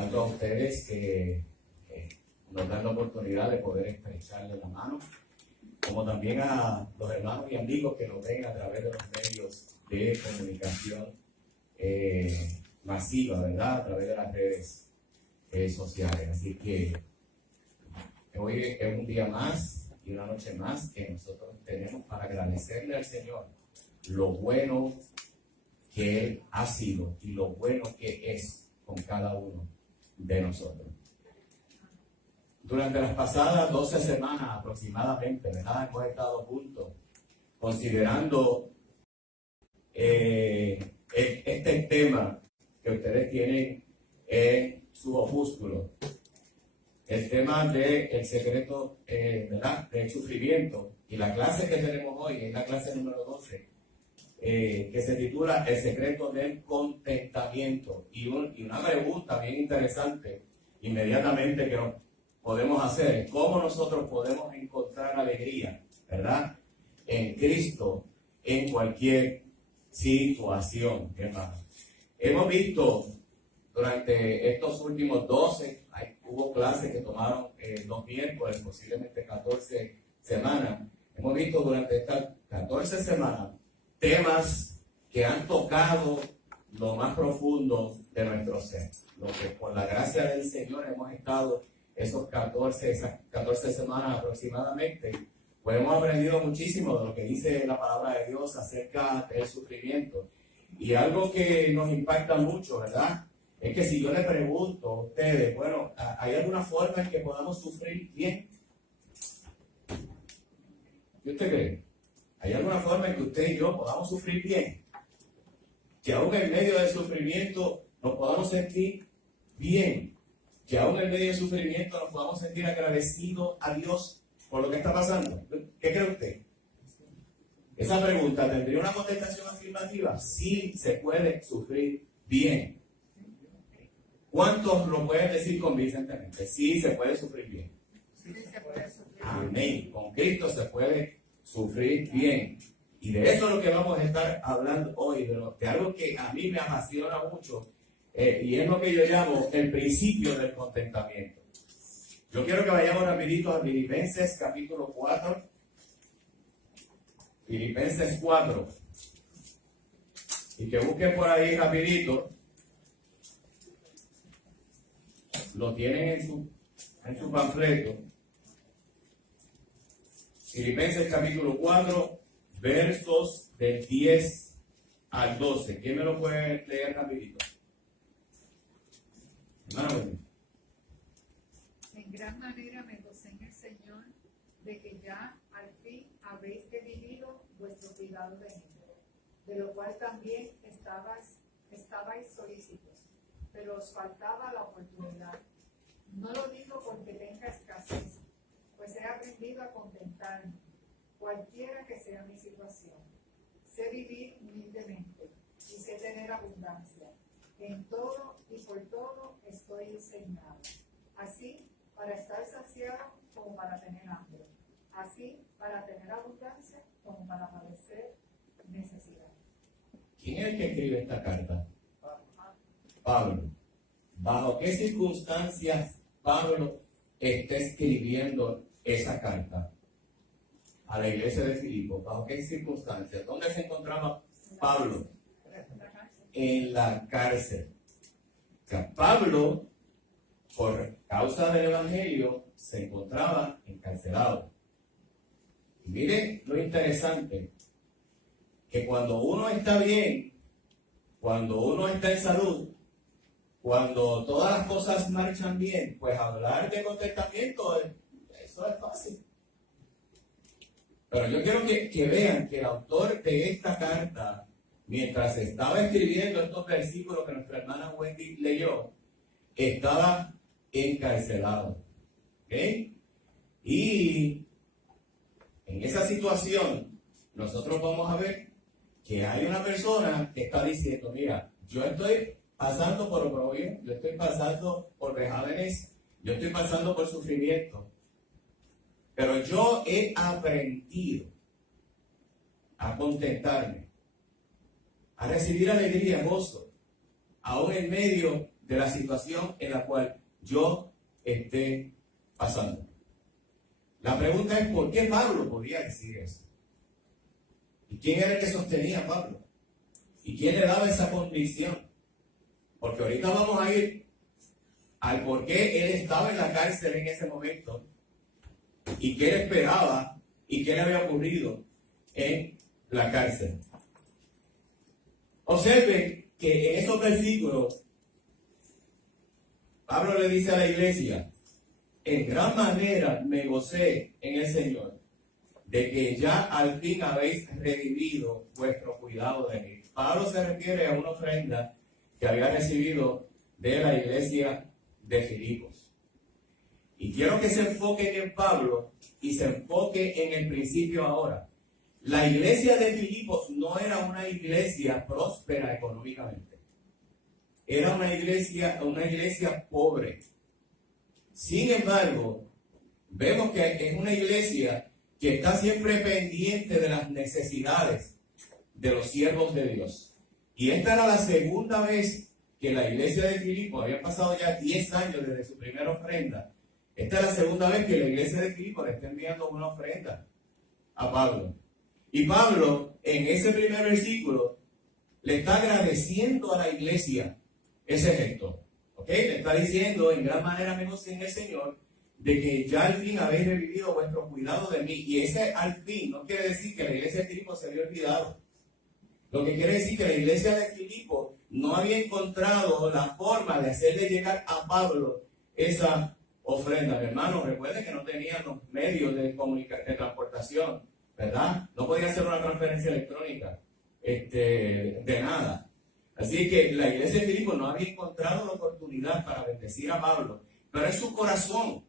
a ustedes que nos dan la oportunidad de poder estrecharle la mano, como también a los hermanos y amigos que nos ven a través de los medios de comunicación masiva, ¿verdad? A través de las redes sociales. Así que hoy es un día más y una noche más que nosotros tenemos para agradecerle al Señor lo bueno que Él ha sido y lo bueno que es con cada uno de nosotros. Durante las pasadas 12 semanas aproximadamente, ¿verdad? Hemos estado juntos considerando este tema que ustedes tienen en su opúsculo. El tema del secreto, ¿verdad? Del sufrimiento. Y la clase que tenemos hoy es la clase número 12, que se titula El secreto del contentamiento. Y una pregunta bien interesante, inmediatamente, que nos podemos hacer es cómo nosotros podemos encontrar alegría, ¿verdad? En Cristo, en cualquier situación, hermano. Hemos visto durante estos últimos 12, hubo clases que tomaron 2 miércoles, posiblemente 14 semanas. Hemos visto durante estas 14 semanas temas que han tocado lo más profundo de nuestro ser. Lo que por la gracia del Señor hemos estado esas 14 semanas aproximadamente, pues hemos aprendido muchísimo de lo que dice la palabra de Dios acerca del sufrimiento. Y algo que nos impacta mucho, ¿verdad? Es que si yo le pregunto a ustedes, bueno, ¿hay alguna forma en que podamos sufrir bien? ¿Qué usted cree? ¿Hay alguna forma en que usted y yo podamos sufrir bien? Que aún en medio del sufrimiento nos podamos sentir bien. Que aún en medio del sufrimiento nos podamos sentir agradecidos a Dios por lo que está pasando. ¿Qué cree usted? Esa pregunta tendría una contestación afirmativa. Sí se puede sufrir bien. ¿Cuántos lo pueden decir convincentemente? Sí se puede sufrir bien. Sí se puede sufrir bien. Amén. Con Cristo se puede sufrir bien. Y de eso es lo que vamos a estar hablando hoy, de algo que a mí me apasiona mucho, y es lo que yo llamo el principio del contentamiento. Yo quiero que vayamos rapidito a Filipenses capítulo 4. Filipenses 4. Y que busquen por ahí rapidito. Lo tienen en su panfleto. Filipenses capítulo 4, versos del 10 al 12. ¿Quién me lo puede leer rapidito? Hermano. En gran manera me gocé en el Señor de que ya al fin habéis dividido vuestro cuidado de mí, de lo cual también estabais solícitos, pero os faltaba la oportunidad. No lo digo porque tenga escasez, pues he aprendido a contentarme, cualquiera que sea mi situación. Sé vivir humildemente y sé tener abundancia. En todo y por todo estoy enseñado. Así, para estar saciado como para tener hambre. Así, para tener abundancia como para padecer necesidad. ¿Quién es el que escribe esta carta? Pablo. ¿Bajo qué circunstancias Pablo está escribiendo esa carta a la iglesia de Filipos? ¿Bajo qué circunstancias? ¿Dónde se encontraba Pablo? En la cárcel. O sea, Pablo, por causa del evangelio, se encontraba encarcelado. Y miren lo interesante, que cuando uno está bien, cuando uno está en salud, cuando todas las cosas marchan bien, pues hablar de contentamiento, eso es fácil. Pero yo quiero que vean que el autor de esta carta, mientras estaba escribiendo estos versículos que nuestra hermana Wendy leyó, estaba encarcelado. ¿Ok? Y en esa situación, nosotros vamos a ver que hay una persona que está diciendo, mira, yo estoy pasando por oprobio, yo estoy pasando por vejámenes, yo estoy pasando por sufrimiento, pero yo he aprendido a contentarme, a recibir alegría, gozo, aún en medio de la situación en la cual yo esté pasando. La pregunta es, ¿por qué Pablo podía decir eso? ¿Y quién era el que sostenía a Pablo? ¿Y quién le daba esa convicción? Porque ahorita vamos a ir al por qué él estaba en la cárcel en ese momento y qué él esperaba y qué le había ocurrido en la cárcel. Observen que en esos versículos Pablo le dice a la iglesia: en gran manera me gocé en el Señor de que ya al fin habéis revivido vuestro cuidado de mí. Pablo se refiere a una ofrenda que había recibido de la iglesia de Filipos. Y quiero que se enfoquen en Pablo y se enfoque en el principio ahora. La iglesia de Filipos no era una iglesia próspera económicamente. Era una iglesia pobre. Sin embargo, vemos que es una iglesia que está siempre pendiente de las necesidades de los siervos de Dios. Y esta era la segunda vez que la iglesia de Filipos, había pasado ya 10 años desde su primera ofrenda. Esta es la segunda vez que la iglesia de Filipos le está enviando una ofrenda a Pablo. Y Pablo, en ese primer versículo, le está agradeciendo a la iglesia ese gesto. ¿Ok? Le está diciendo: en gran manera me gocé en el Señor de que ya al fin habéis revivido vuestro cuidado de mí. Y ese al fin no quiere decir que la iglesia de Filipos se había olvidado. Lo que quiere decir que la iglesia de Filipos no había encontrado la forma de hacerle llegar a Pablo esa ofrenda. Mi hermano, recuerden que no tenían los medios de transportación, ¿verdad? No podía hacer una transferencia electrónica de nada. Así que la iglesia de Filipos no había encontrado la oportunidad para bendecir a Pablo, pero en su corazón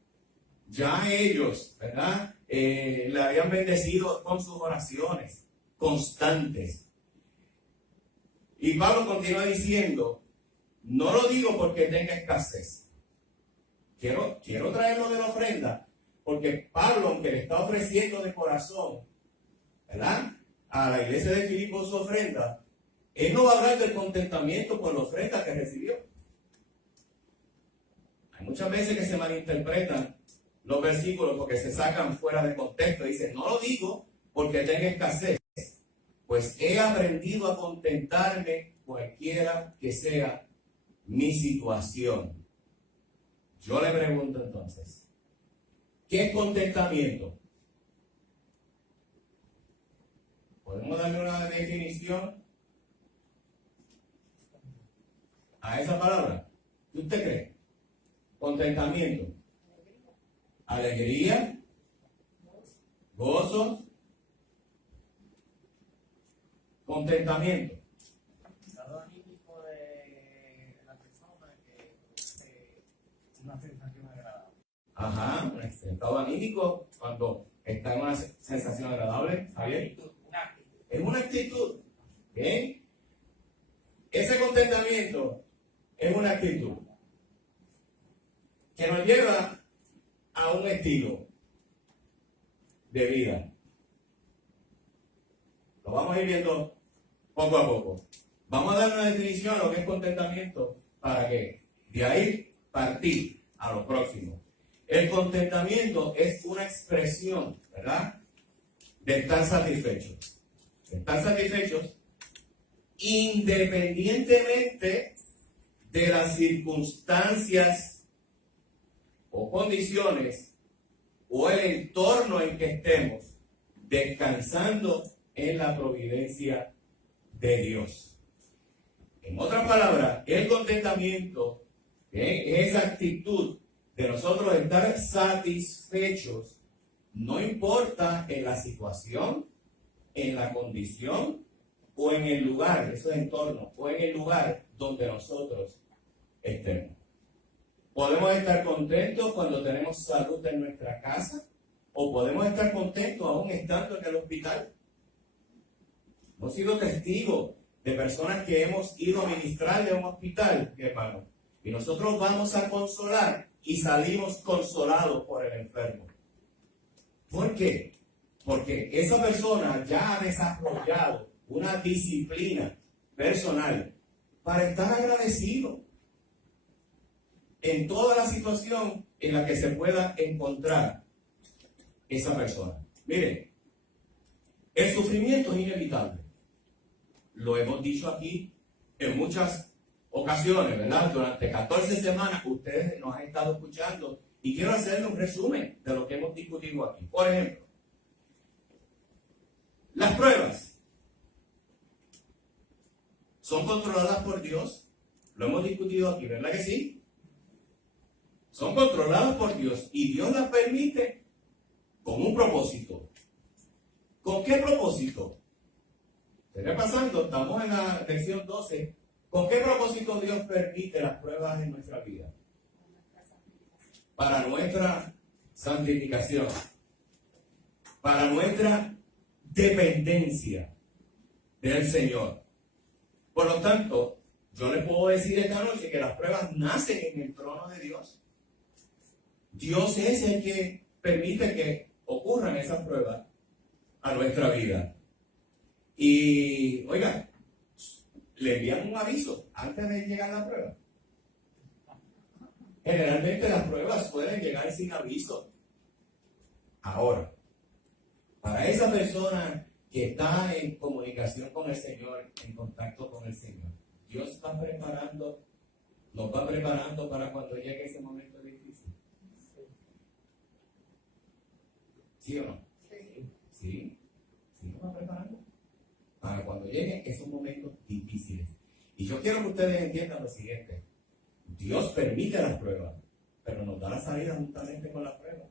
ya ellos, ¿verdad? Le habían bendecido con sus oraciones constantes. Y Pablo continúa diciendo: no lo digo porque tenga escasez. Quiero traerlo de la ofrenda, porque Pablo, aunque le está ofreciendo de corazón, ¿verdad?, a la iglesia de Filipos su ofrenda, él no va a hablar del contentamiento por la ofrenda que recibió. Hay muchas veces que se malinterpretan los versículos porque se sacan fuera de contexto. Dicen: no lo digo porque tenga escasez, pues he aprendido a contentarme cualquiera que sea mi situación. Yo le pregunto entonces, ¿qué es contentamiento? ¿Podemos darle una definición a esa palabra? ¿Qué usted cree? Contentamiento. Alegría. Gozo. Contentamiento. Estado anímico de la persona que produce una sensación agradable. Ajá, un estado anímico cuando está en una sensación agradable. ¿Está bien? Es una actitud. ¿Bien? Ese contentamiento es una actitud que nos lleva a un estilo de vida. Lo vamos a ir viendo poco a poco. Vamos a dar una definición a lo que es contentamiento para que de ahí partir a lo próximo. El contentamiento es una expresión, ¿verdad?, de estar satisfechos. De estar satisfechos independientemente de las circunstancias o condiciones o el entorno en que estemos, descansando en la providencia de Dios. En otras palabras, el contentamiento es esa actitud de nosotros estar satisfechos, no importa en la situación, en la condición o en el lugar, esos entornos, o en el lugar donde nosotros estemos. Podemos estar contentos cuando tenemos salud en nuestra casa, o podemos estar contentos aún estando en el hospital. Hemos sido testigos de personas que hemos ido a ministrarle a un hospital, hermano, y nosotros vamos a consolar y salimos consolados por el enfermo. ¿Por qué? Porque esa persona ya ha desarrollado una disciplina personal para estar agradecido. en toda la situación en la que se pueda encontrar esa persona. Miren, el sufrimiento es inevitable. Lo hemos dicho aquí en muchas ocasiones, ¿verdad? Durante 14 semanas ustedes nos han estado escuchando y quiero hacerles un resumen de lo que hemos discutido aquí. Por ejemplo, las pruebas son controladas por Dios. Lo hemos discutido aquí, ¿verdad que sí? Son controladas por Dios y Dios las permite con un propósito. ¿Con qué propósito? Se ve pasando, estamos en la lección 12. ¿Con qué propósito Dios permite las pruebas en nuestra vida? Para nuestra santificación, para nuestra dependencia del Señor. Por lo tanto, yo les puedo decir esta noche que las pruebas nacen en el trono de Dios. Dios es el que permite que ocurran esas pruebas a nuestra vida. Y, oiga, le envían un aviso antes de llegar a la prueba. Generalmente las pruebas pueden llegar sin aviso. Ahora, para esa persona que está en comunicación con el Señor, en contacto con el Señor, Dios está preparando, nos va preparando para cuando llegue ese momento difícil. ¿Sí o no? Sí. ¿Sí nos va preparando? Para cuando lleguen esos momentos difíciles. Y yo quiero que ustedes entiendan lo siguiente. Dios permite las pruebas, pero nos da la salida juntamente con la prueba.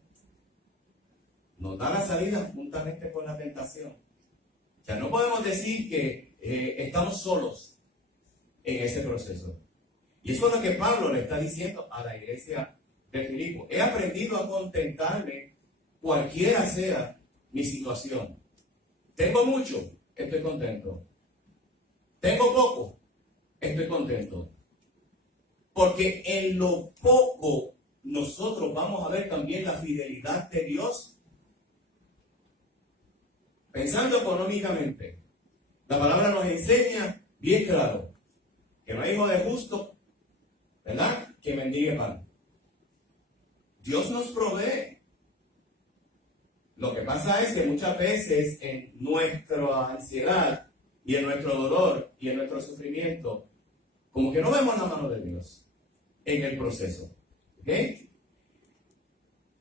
Nos da la salida juntamente con la tentación. O sea, no podemos decir que estamos solos en ese proceso. Y eso es lo que Pablo le está diciendo a la iglesia de Filipo. He aprendido a contentarme cualquiera sea mi situación. Tengo mucho, estoy contento. Tengo poco, estoy contento. Porque en lo poco nosotros vamos a ver también la fidelidad de Dios. Pensando económicamente, la palabra nos enseña bien claro que no hay hijo de justo, ¿verdad?, que mendigue pan. Dios nos provee. Lo que pasa es que muchas veces en nuestra ansiedad y en nuestro dolor y en nuestro sufrimiento, como que no vemos la mano de Dios en el proceso. ¿Ok?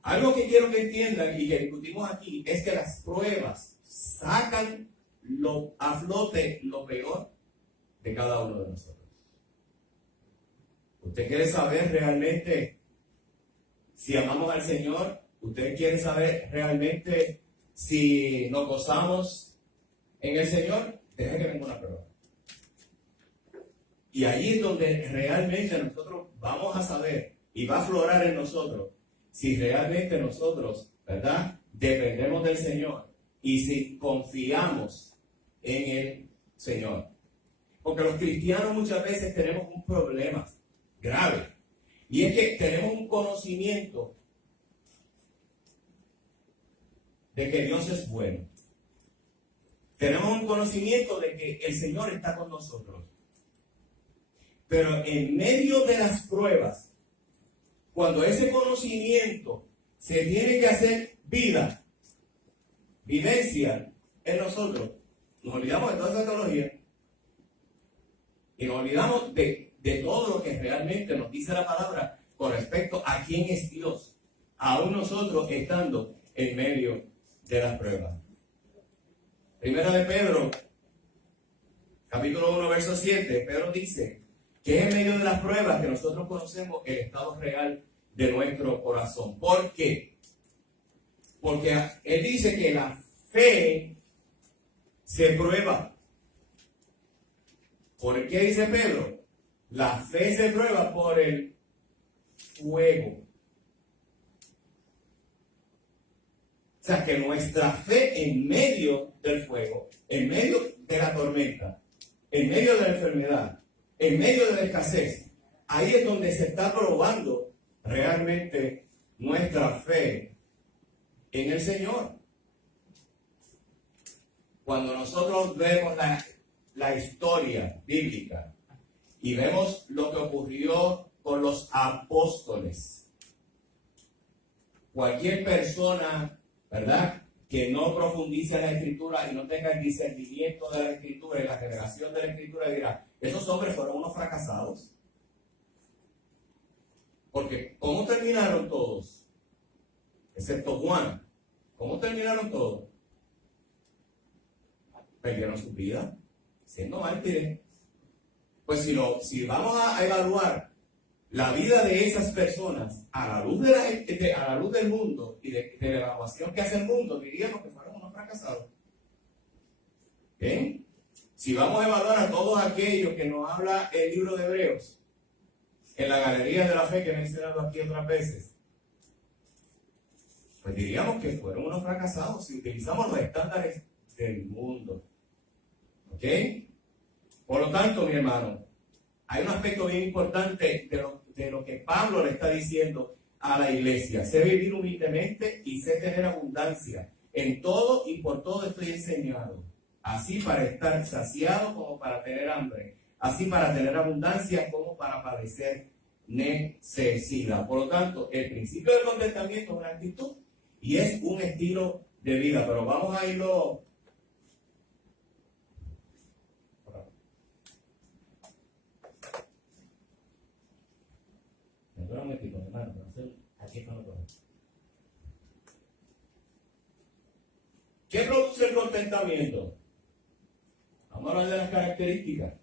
Algo que quiero que entiendan y que discutimos aquí es que las pruebas sacan a flote lo peor de cada uno de nosotros. ¿Usted quiere saber realmente si amamos al Señor? ¿Usted quiere saber realmente si nos gozamos en el Señor? Deje que venga una prueba. Y ahí es donde realmente nosotros vamos a saber y va a aflorar en nosotros si realmente nosotros, ¿verdad?, dependemos del Señor y si confiamos en el Señor. Porque los cristianos muchas veces tenemos un problema grave y es que tenemos un conocimiento de que Dios es bueno. Tenemos un conocimiento de que el Señor está con nosotros. Pero en medio de las pruebas, cuando ese conocimiento se tiene que hacer vida, vivencia en nosotros, nos olvidamos de toda esa teología y nos olvidamos de todo lo que realmente nos dice la palabra con respecto a quién es Dios, aún nosotros estando en medio de las pruebas. Primera de Pedro, capítulo 1, verso 7, Pedro dice que es en medio de las pruebas que nosotros conocemos el estado real de nuestro corazón. ¿Por qué? Porque él dice que la fe se prueba. ¿Por qué dice Pedro? La fe se prueba por el fuego. O sea, que nuestra fe en medio del fuego, en medio de la tormenta, en medio de la enfermedad, en medio de la escasez, ahí es donde se está probando realmente nuestra fe en el Señor. Cuando nosotros vemos la historia bíblica y vemos lo que ocurrió con los apóstoles. Cualquier persona, ¿verdad?, que no profundice en la Escritura y no tenga el discernimiento de la Escritura y la revelación de la Escritura dirá, esos hombres fueron unos fracasados. Porque, ¿cómo terminaron todos? Excepto Juan. ¿Cómo terminaron todos? Perdieron su vida, siendo mártires. Pues si vamos a evaluar la vida de esas personas a la luz a la luz del mundo y de la evaluación que hace el mundo, diríamos que fueron unos fracasados. ¿Bien? Si vamos a evaluar a todos aquellos que nos habla el libro de Hebreos, en la galería de la fe que he mencionado aquí otras veces, pues diríamos que fueron unos fracasados si utilizamos los estándares del mundo. ¿Ok? Por lo tanto, mi hermano, hay un aspecto bien importante de lo que Pablo le está diciendo a la iglesia. Sé vivir humildemente y sé tener abundancia. En todo y por todo estoy enseñado. Así para estar saciado como para tener hambre. Así para tener abundancia como para padecer necesidad. Por lo tanto, el principio del contentamiento es una actitud y es un estilo de vida. Pero vamos a irlo... ¿Qué produce el contentamiento? Vamos a hablar de las características.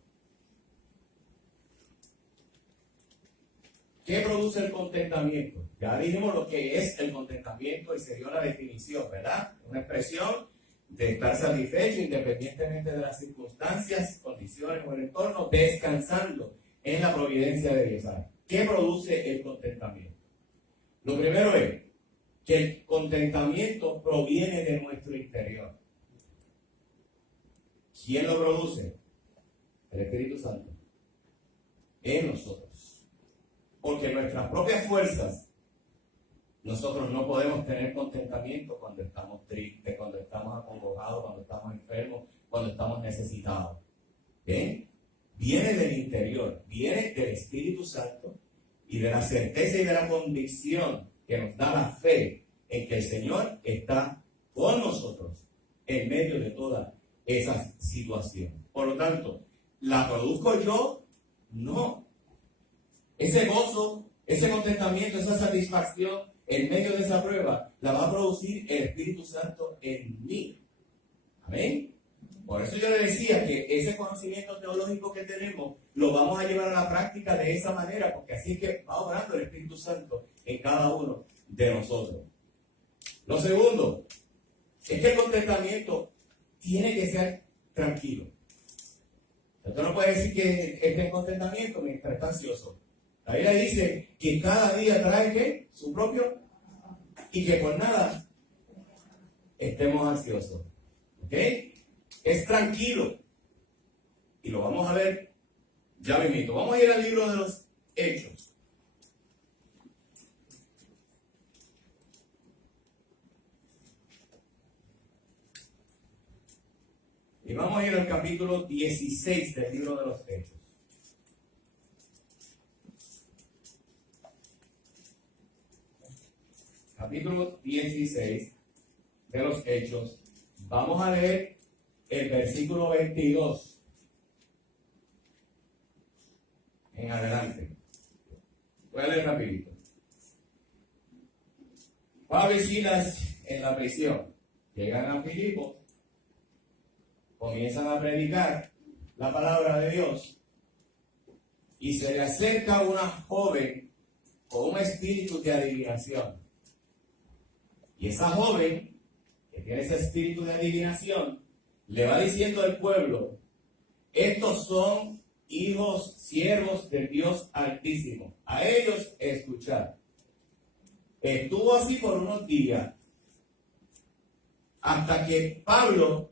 ¿Qué produce el contentamiento? Ya dijimos lo que es el contentamiento y se dio la definición, ¿verdad? Una expresión de estar satisfecho independientemente de las circunstancias, condiciones o el entorno, descansando en la providencia de Dios. ¿Qué produce el contentamiento? Lo primero es que el contentamiento proviene de nuestro interior. ¿Quién lo produce? El Espíritu Santo. En nosotros. Porque nuestras propias fuerzas, nosotros no podemos tener contentamiento cuando estamos tristes, cuando estamos acongojados, cuando estamos enfermos, cuando estamos necesitados. ¿Bien? Viene del interior, viene del Espíritu Santo y de la certeza y de la convicción que nos da la fe en que el Señor está con nosotros en medio de toda esa situación. Por lo tanto, ¿la produzco yo? No. Ese gozo, ese contentamiento, esa satisfacción en medio de esa prueba, la va a producir el Espíritu Santo en mí. Amén. Por eso yo le decía que ese conocimiento teológico que tenemos lo vamos a llevar a la práctica de esa manera, porque así es que va obrando el Espíritu Santo en cada uno de nosotros. Lo segundo es que el contentamiento tiene que ser tranquilo. Usted no puede decir que esté en contentamiento mientras está ansioso. La Biblia dice que cada día trae ¿qué? Su propio, y que por nada estemos ansiosos. ¿Ok? Es tranquilo. Y lo vamos a ver ya mismo. Vamos a ir al libro de los Hechos. Y vamos a ir al capítulo 16 del libro de los Hechos. Capítulo 16 de los Hechos. Vamos a leer el versículo 22 en adelante. Voy a leer rapidito. Pablo y Silas en la prisión llegan a Filipo, comienzan a predicar la palabra de Dios y se le acerca una joven con un espíritu de adivinación. Y esa joven que tiene ese espíritu de adivinación le va diciendo al pueblo: estos son hijos, siervos del Dios Altísimo, a ellos escuchad. Estuvo así por unos días hasta que Pablo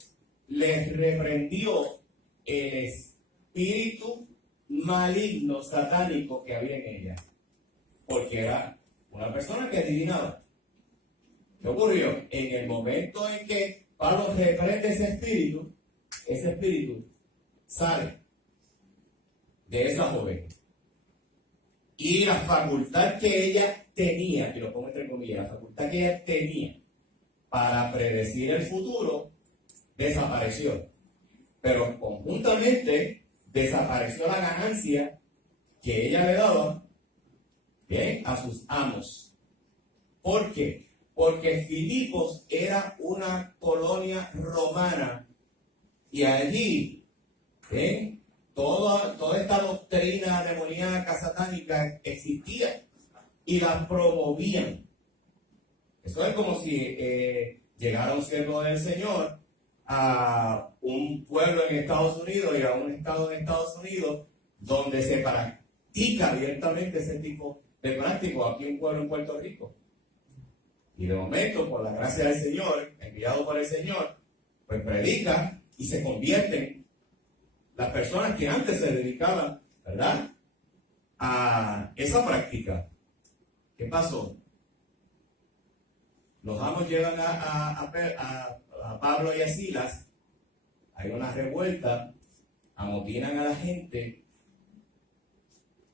les reprendió el espíritu maligno satánico que había en ella, porque era una persona que adivinaba. ¿Qué ocurrió? En el momento en que Pablo reprende ese espíritu sale de esa joven. Y la facultad que ella tenía, y lo pongo entre comillas, la facultad que ella tenía para predecir el futuro, desapareció. Pero conjuntamente desapareció la ganancia que ella le daba, ¿bien?, a sus amos. ¿Por qué? Porque Filipos era una colonia romana y allí, ¿bien?, toda esta doctrina demoníaca, satánica existía y la promovían. Eso es como si llegara un siervo del Señor a un pueblo en Estados Unidos y a un estado en Estados Unidos donde se practica abiertamente ese tipo de práctico, aquí un pueblo en Puerto Rico. Y de momento, por la gracia del Señor, enviado por el Señor, pues predica y se convierten las personas que antes se dedicaban, ¿verdad?, a esa práctica. ¿Qué pasó? Los amos llevan a Pablo y a Silas, hay una revuelta, amotinan a la gente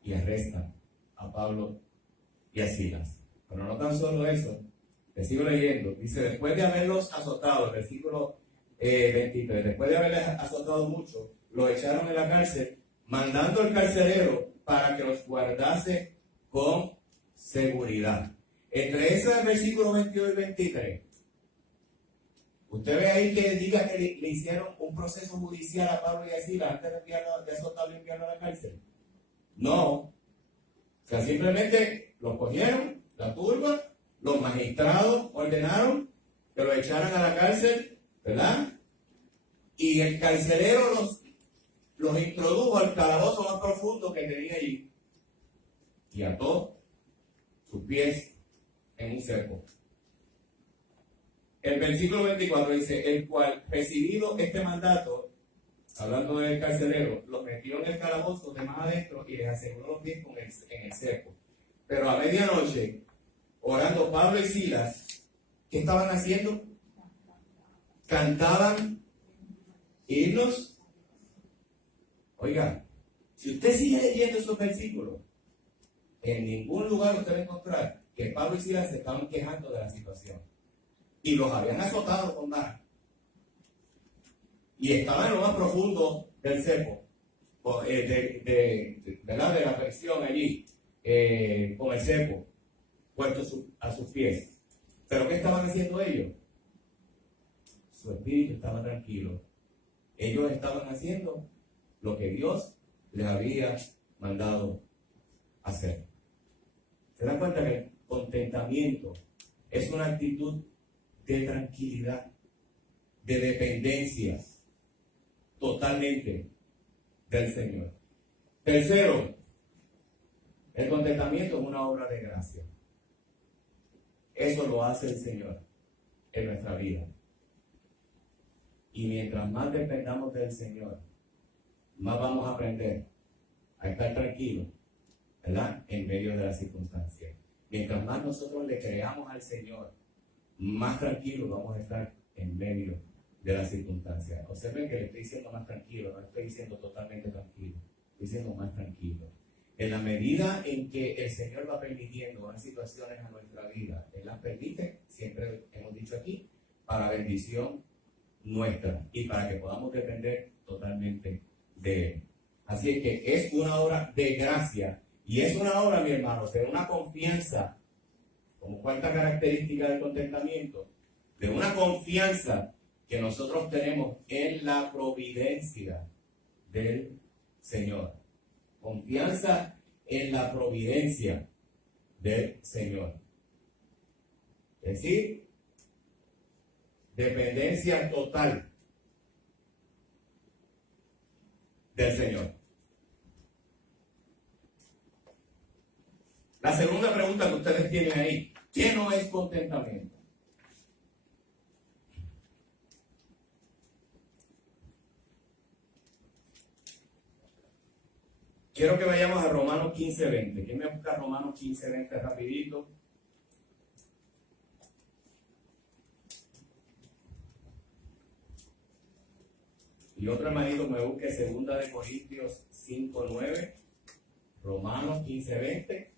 y arrestan a Pablo y a Silas. Pero no tan solo eso, le sigo leyendo, dice, después de haberlos azotado, el versículo 23, después de haberles azotado mucho, los echaron en la cárcel, mandando al carcelero para que los guardase con seguridad. Entre ese versículo 22 y 23, usted ve ahí que diga que le hicieron un proceso judicial a Pablo y a Silas antes de azotarlo y enviarlo a la cárcel. No. O sea, simplemente los cogieron, la turba, los magistrados ordenaron que los echaran a la cárcel, ¿verdad? Y el carcelero los introdujo al calabozo más profundo que tenía allí y ató sus pies en un cepo. El versículo 24 dice, el cual, recibido este mandato, hablando del carcelero, los metió en el calabozo de más adentro y les aseguró los pies en el cepo. Pero a medianoche, orando Pablo y Silas, ¿qué estaban haciendo? Cantaban himnos. Oiga, si usted sigue leyendo esos versículos, en ningún lugar usted va a encontrar que Pablo y Silas se estaban quejando de la situación. Y los habían azotado con vara. Y estaban en lo más profundo del cepo, ¿verdad?, de la prisión allí, con el cepo puesto a sus pies. ¿Pero qué estaban haciendo ellos? Su espíritu estaba tranquilo. Ellos estaban haciendo lo que Dios les había mandado hacer. ¿Se dan cuenta que el contentamiento es una actitud de tranquilidad, de dependencia totalmente del Señor? Tercero, el contentamiento es una obra de gracia. Eso lo hace el Señor en nuestra vida. Y mientras más dependamos del Señor, más vamos a aprender a estar tranquilos, ¿verdad?, en medio de las circunstancias. Mientras más nosotros le creamos al Señor, más tranquilos vamos a estar en medio de las circunstancias. Observen que le estoy diciendo más tranquilo, no estoy diciendo totalmente tranquilo, estoy diciendo más tranquilo. En la medida en que el Señor va permitiendo unas situaciones a nuestra vida, Él las permite, siempre hemos dicho aquí, para bendición nuestra y para que podamos depender totalmente de Él. Así es que es una obra de gracia y es una obra, mi hermano, de una confianza, como cuarta característica del contentamiento, de una confianza que nosotros tenemos en la providencia del Señor. Confianza en la providencia del Señor. Es decir, dependencia total del Señor. La segunda pregunta que ustedes tienen ahí, ¿qué no es contentamiento? Quiero que vayamos a Romanos 15:20. ¿Quién me busca Romanos 15:20 rapidito? Y otro hermanito me busque 2 Corintios 5:9. Romanos 15:20.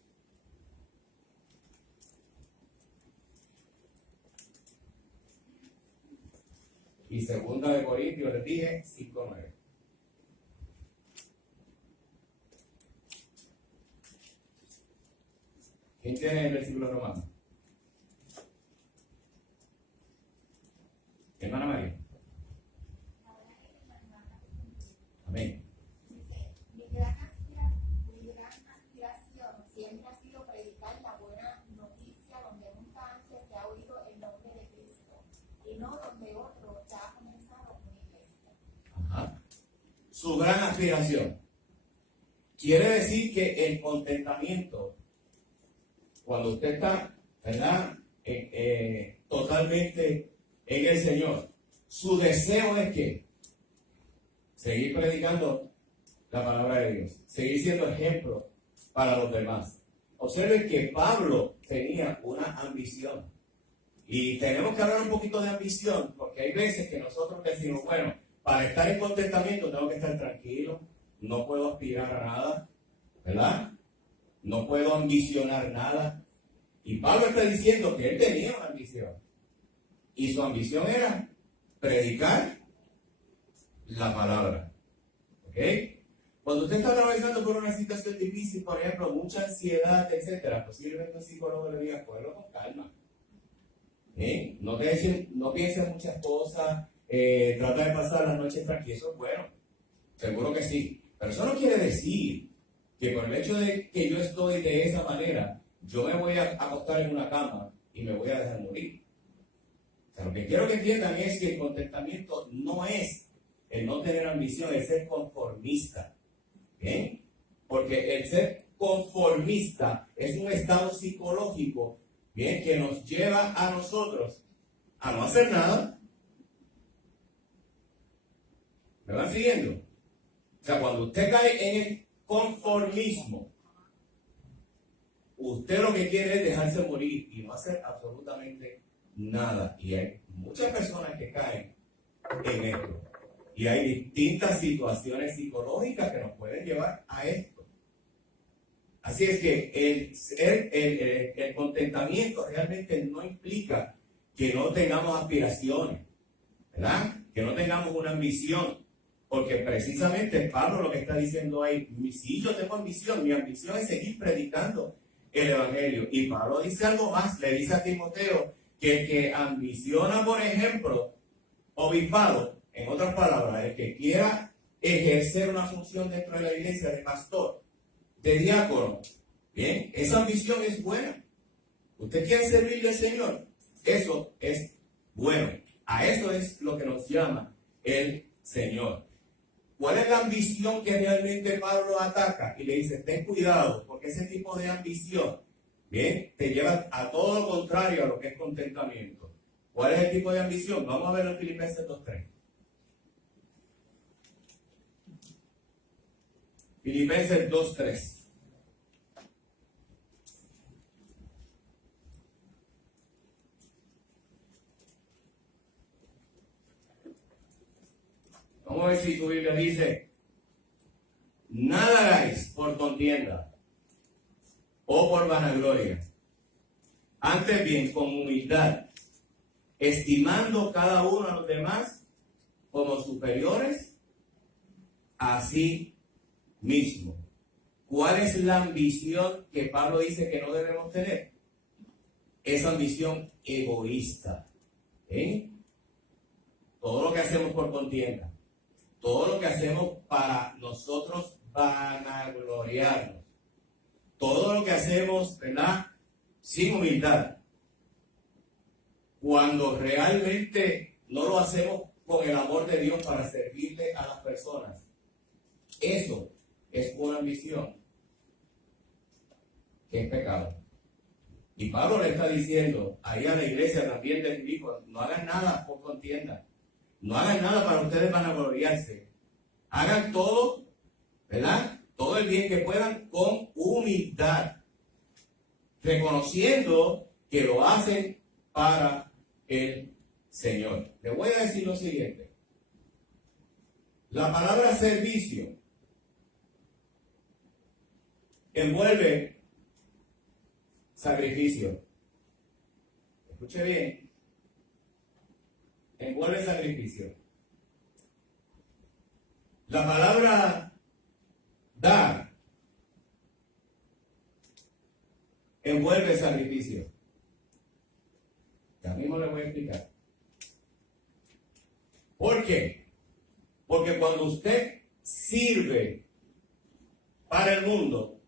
Y segunda de Corintios, les dije, 5:9. ¿Quién tiene el versículo romano? Hermana María. Amén. Dice, mi gran aspiración siempre ha sido predicar la buena noticia donde nunca antes se ha oído el nombre de Cristo y no donde otro ya ha comenzado una iglesia. Ajá. Su gran aspiración. Quiere decir que el contentamiento, cuando usted está, ¿verdad? Totalmente en el Señor, su deseo es que seguir predicando la palabra de Dios, seguir siendo ejemplo para los demás. Observen que Pablo tenía una ambición. Y tenemos que hablar un poquito de ambición, porque hay veces que nosotros decimos, bueno, para estar en contentamiento tengo que estar tranquilo, no puedo aspirar a nada, ¿verdad? No puedo ambicionar nada. Y Pablo está diciendo que él tenía una ambición. Y su ambición era predicar la palabra. ¿Ok? Cuando usted está atravesando por una situación difícil, por ejemplo, mucha ansiedad, etcétera, posiblemente un psicólogo le diga, cógelo con calma. No pienses muchas cosas, trata de pasar las noches tranquilas, eso es bueno. Seguro que sí. Pero eso no quiere decir que por el hecho de que yo estoy de esa manera, yo me voy a acostar en una cama y me voy a dejar morir. O sea, lo que quiero que entiendan es que el contentamiento no es el no tener ambición, el ser conformista. ¿Bien? Porque el ser conformista es un estado psicológico, ¿bien?, que nos lleva a nosotros a no hacer nada. ¿Me van siguiendo? O sea, cuando usted cae en el conformismo, usted lo que quiere es dejarse morir y no hacer absolutamente nada. Y hay muchas personas que caen en esto. Y hay distintas situaciones psicológicas que nos pueden llevar a esto. Así es que el contentamiento realmente no implica que no tengamos aspiraciones, ¿verdad? Que no tengamos una ambición. Porque precisamente Pablo lo que está diciendo ahí, sí, yo tengo ambición, mi ambición es seguir predicando el Evangelio. Y Pablo dice algo más, le dice a Timoteo que el que ambiciona, por ejemplo, obispado, en otras palabras, el que quiera ejercer una función dentro de la iglesia de pastor, de diácono, bien, esa ambición es buena. Usted quiere servirle al Señor, eso es bueno. A eso es lo que nos llama el Señor. ¿Cuál es la ambición que realmente Pablo ataca? Y le dice, ten cuidado, porque ese tipo de ambición, bien, te lleva a todo lo contrario a lo que es contentamiento. ¿Cuál es el tipo de ambición? Vamos a ver en Filipenses 2:3. Filipenses 2:3. Vamos a ver si tu Biblia dice, nada hagáis por contienda o por vanagloria, antes bien con humildad, estimando cada uno a los demás como superiores a sí mismo. ¿Cuál es la ambición que Pablo dice que no debemos tener? Esa ambición egoísta. Todo lo que hacemos por contienda, todo lo que hacemos para nosotros vanagloriarnos, todo lo que hacemos, ¿verdad?, sin humildad, cuando realmente no lo hacemos con el amor de Dios para servirle a las personas. Eso es una ambición que es pecado. Y Pablo le está diciendo ahí a la iglesia también de Filipos, no hagan nada por contienda, no hagan nada para ustedes vanagloriarse, hagan todo, ¿verdad?, todo el bien que puedan con humildad, reconociendo que lo hacen para el Señor. Le voy a decir lo siguiente. La palabra servicio envuelve sacrificio. Escuche bien. Envuelve sacrificio. La palabra dar envuelve sacrificio. Ya mismo le voy a explicar. ¿Por qué? Porque cuando usted sirve para el mundo,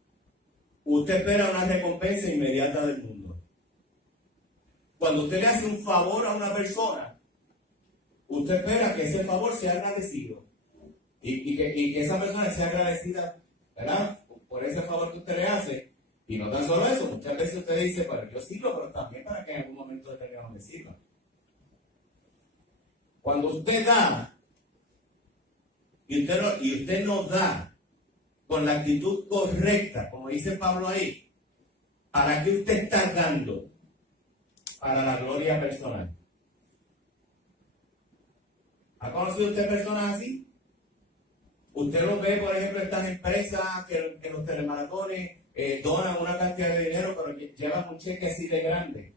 usted espera una recompensa inmediata del mundo. Cuando usted le hace un favor a una persona, usted espera que ese favor sea agradecido. Y que esa persona sea agradecida, ¿verdad? Por ese favor que usted le hace. Y no tan solo eso, muchas veces usted dice, pero yo sirvo, pero también para que en algún momento determinado me sirva. Cuando usted da, y usted no da con la actitud correcta, como dice Pablo ahí, ¿para qué usted está dando? Para la gloria personal. ¿Ha conocido usted personas así? Usted lo ve, por ejemplo, estas empresas que en los telemaratones donan una cantidad de dinero, pero que llevan un cheque así de grande.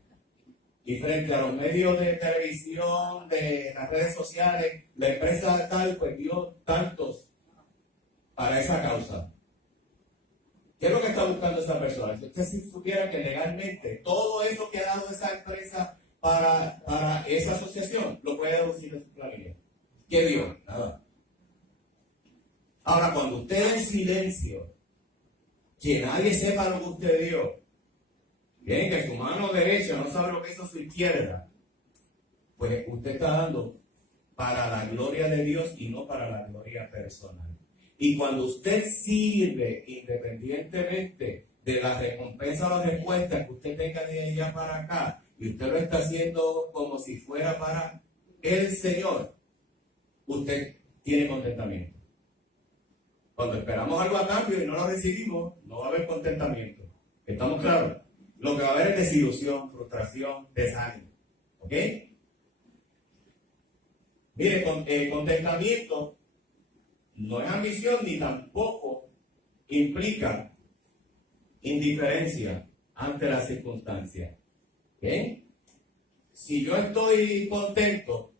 Y frente a los medios de televisión, de las redes sociales, la empresa tal, pues dio tantos para esa causa. ¿Qué es lo que está buscando esa persona? Si usted supiera que legalmente todo eso que ha dado esa empresa para esa asociación, lo puede deducir de su planilla. ¿Qué dio? Nada. Ahora, cuando usted en silencio, que nadie sepa lo que usted dio, bien, que su mano derecha no sabe lo que hizo su izquierda, pues usted está dando para la gloria de Dios y no para la gloria personal. Y cuando usted sirve independientemente de la recompensa o la respuesta que usted tenga de allá para acá, y usted lo está haciendo como si fuera para el Señor, usted tiene contentamiento. Cuando esperamos algo a cambio y no lo recibimos, no va a haber contentamiento. ¿Estamos claros? Lo que va a haber es desilusión, frustración, desánimo. ¿Ok? Mire, contentamiento no es ambición ni tampoco implica indiferencia ante las circunstancias. ¿Ok? Si yo estoy contento,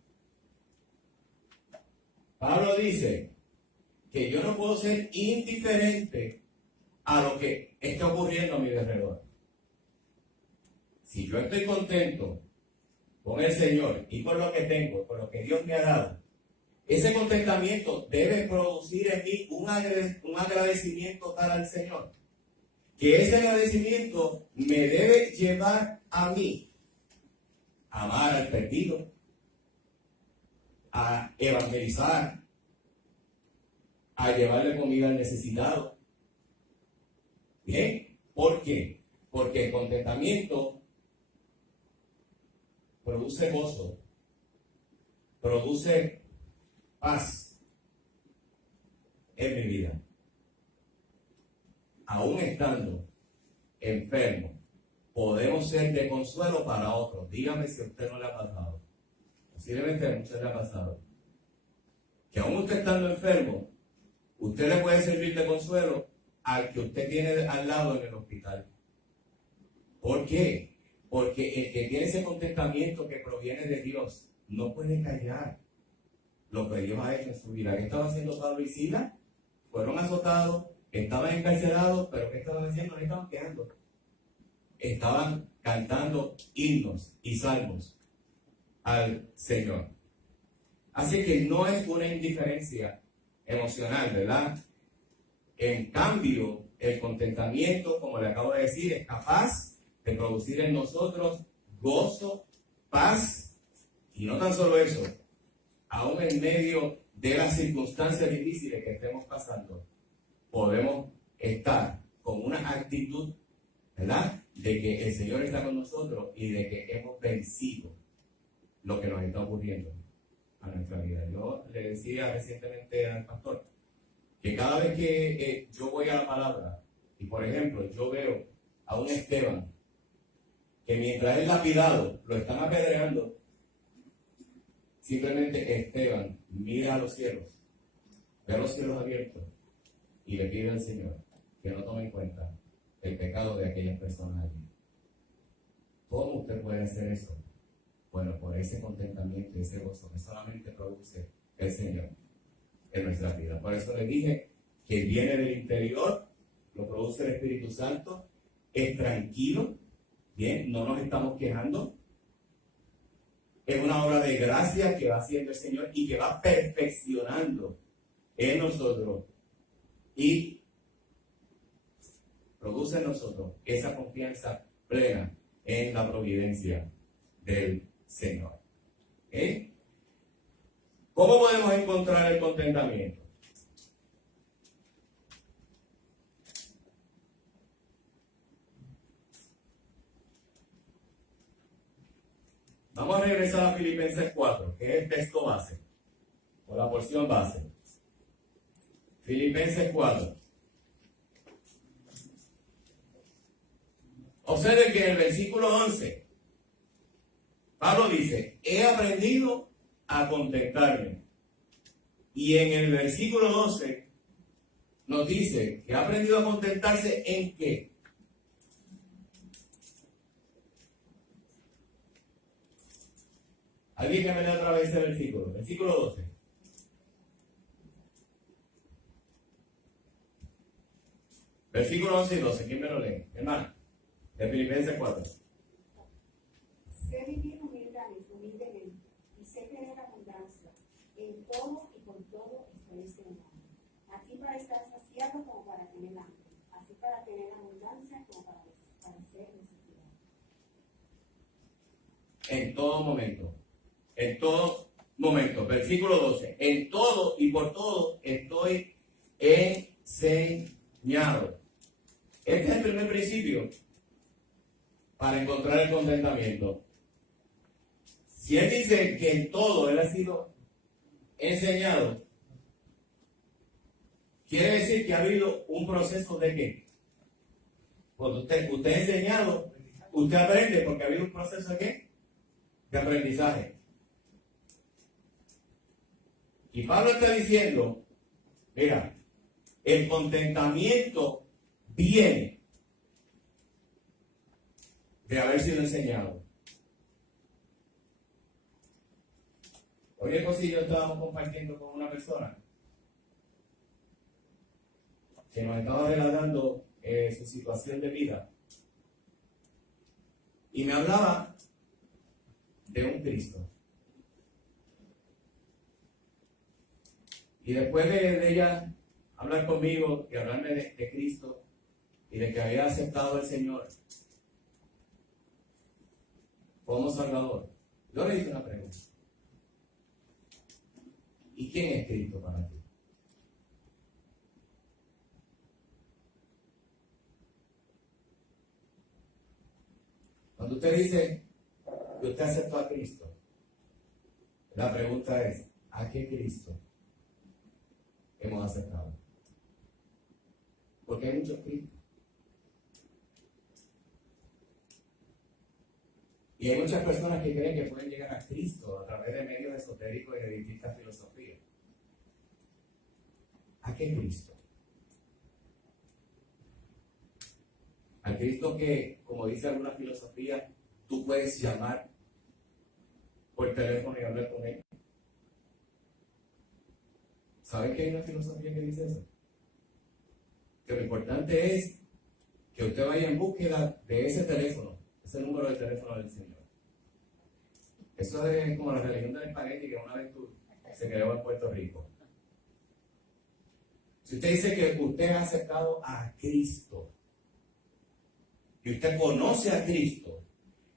Pablo dice que yo no puedo ser indiferente a lo que está ocurriendo a mi alrededor. Si yo estoy contento con el Señor y con lo que tengo, con lo que Dios me ha dado, ese contentamiento debe producir en mí un agradecimiento tal al Señor. Que ese agradecimiento me debe llevar a mí a amar al perdido, a evangelizar, a llevarle comida al necesitado. ¿Bien? ¿Por qué? Porque el contentamiento produce gozo, produce paz en mi vida. Aún estando enfermo, podemos ser de consuelo para otros. Dígame si a usted no le ha pasado. Posiblemente a usted le ha pasado. Que aún usted estando enfermo, usted le puede servir de consuelo al que usted tiene al lado en el hospital. ¿Por qué? Porque el que tiene ese contentamiento que proviene de Dios no puede callar lo que Dios ha hecho en su vida. ¿Qué estaba haciendo Pablo y Silas? Fueron azotados, estaban encarcelados, pero ¿qué estaban haciendo? No estaban quejando. Estaban cantando himnos y salmos al Señor. Así que no es una indiferencia emocional, ¿verdad? En cambio, el contentamiento, como le acabo de decir, es capaz de producir en nosotros gozo, paz, y no tan solo eso, aún en medio de las circunstancias difíciles que estemos pasando, podemos estar con una actitud, ¿verdad?, de que el Señor está con nosotros y de que hemos vencido lo que nos está ocurriendo a nuestra vida. Yo le decía recientemente al pastor que cada vez que yo voy a la palabra y, por ejemplo, yo veo a un Esteban que mientras es lapidado lo están apedreando, simplemente Esteban mira a los cielos, ve los cielos abiertos y le pide al Señor que no tome en cuenta el pecado de aquellas personas allí. ¿Cómo usted puede hacer eso? Bueno, por ese contentamiento y ese gozo que solamente produce el Señor en nuestra vida. Por eso le dije que viene del interior, lo produce el Espíritu Santo, es tranquilo, bien, no nos estamos quejando. Es una obra de gracia que va haciendo el Señor y que va perfeccionando en nosotros y produce en nosotros esa confianza plena en la providencia del Señor. ¿Okay? ¿Cómo podemos encontrar el contentamiento? Vamos a regresar a Filipenses 4, que es el texto base, o la porción base. Filipenses 4. Observen que en el versículo 11, Pablo dice, he aprendido a contentarme. Y en el versículo 12 nos dice que ha aprendido a contentarse ¿en qué? Alguien que me lea otra vez ese versículo. Versículo 12. Versículo 11 y 12. ¿Quién me lo lee? Hermano, de Filipenses 4. Sé vivir humildemente y sé tener abundancia. En todo y con todo estoy enseñando. Así para estar saciado como para tener hambre. Así para tener abundancia como para padecer necesidad. En todo momento. En todo momento. Versículo 12. En todo y por todo estoy enseñado. Este es el primer principio para encontrar el contentamiento. Si él dice que en todo él ha sido enseñado, quiere decir que ha habido un proceso de qué. Cuando usted es enseñado, usted aprende porque ha habido un proceso de qué, de aprendizaje. Y Pablo está diciendo, mira, el contentamiento viene de haber sido enseñado. Hoy y yo estábamos compartiendo con una persona que nos estaba relatando su situación de vida y me hablaba de un Cristo. Y después de ella hablar conmigo y hablarme de Cristo y de que había aceptado al Señor como Salvador, yo le hice una pregunta. ¿Y quién es Cristo para ti? Cuando usted dice que usted aceptó a Cristo, la pregunta es, ¿a qué Cristo hemos aceptado? Porque hay muchos Cristos. Y hay muchas personas que creen que pueden llegar a Cristo a través de medios esotéricos y de distintas filosofías. ¿A qué Cristo? Al Cristo que, como dice alguna filosofía, tú puedes llamar por teléfono y hablar con él. ¿Saben que hay una filosofía que dice eso? Que lo importante es que usted vaya en búsqueda de ese teléfono, ese número de teléfono del Señor. Eso es como la religión del espagueti que una vez se creó en Puerto Rico. Si usted dice que usted ha aceptado a Cristo y usted conoce a Cristo,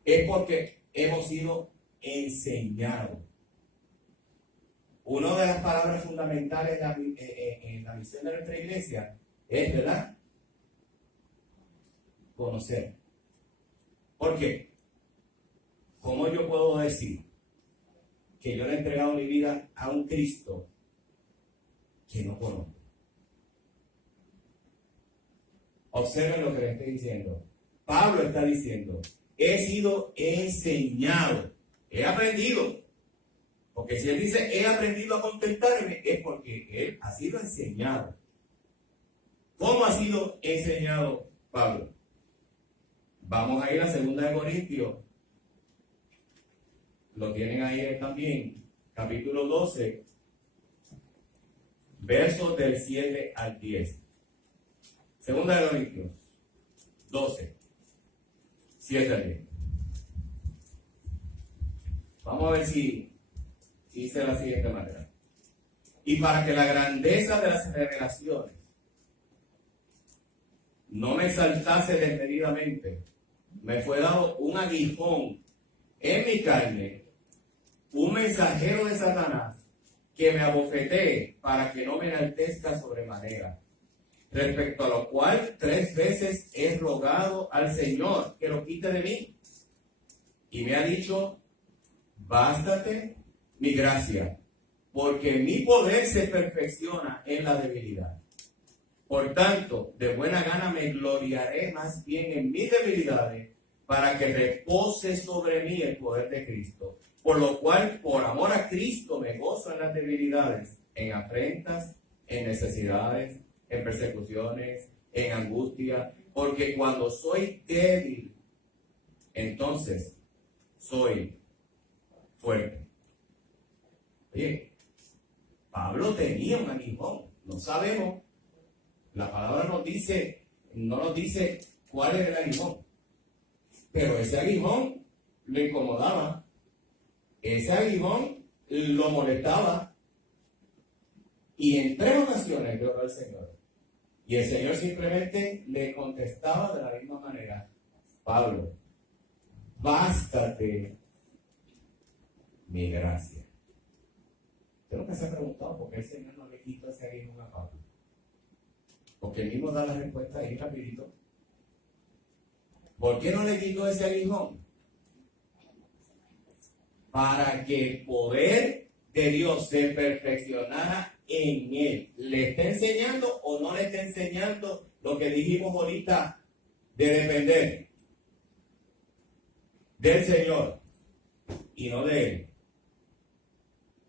es porque hemos sido enseñados. Una de las palabras fundamentales en la misión de nuestra iglesia es, ¿verdad?, conocer. ¿Por qué? ¿Cómo yo puedo decir que yo le he entregado mi vida a un Cristo que no conozco? Observen lo que le estoy diciendo. Pablo está diciendo, he sido enseñado, he aprendido. Porque si él dice, he aprendido a contentarme, es porque él ha sido enseñado. ¿Cómo ha sido enseñado Pablo? Vamos a ir a 2 Corintios. Lo tienen ahí también. Capítulo 12. Versos del 7 al 10. 2 Corintios 12. 7 al 10. Vamos a ver si dice de la siguiente manera. Y para que la grandeza de las revelaciones no me exaltase desmedidamente, me fue dado un aguijón en mi carne, un mensajero de Satanás, que me abofetee para que no me enaltezca sobremanera. Respecto a lo cual 3 veces he rogado al Señor que lo quite de mí. Y me ha dicho: bástate mi gracia, porque mi poder se perfecciona en la debilidad. Por tanto, de buena gana me gloriaré más bien en mis debilidades, para que repose sobre mí el poder de Cristo. Por lo cual, por amor a Cristo, me gozo en las debilidades, en afrentas, en necesidades, en persecuciones, en angustia, porque cuando soy débil, entonces soy fuerte. Oye, Pablo tenía un aguijón, no sabemos. La palabra no nos dice cuál era el aguijón, pero ese aguijón lo incomodaba, ese aguijón lo molestaba, y en 3 ocasiones glorió al Señor, y el Señor simplemente le contestaba de la misma manera: Pablo, bástate mi gracia. Usted nunca se ha preguntado por qué el Señor no le quita ese aguijón a Pablo. Porque él mismo da la respuesta ahí rapidito. ¿Por qué no le quitó ese aguijón? Para que el poder de Dios se perfeccionara en él. ¿Le está enseñando o no le está enseñando lo que dijimos ahorita de depender del Señor y no de él?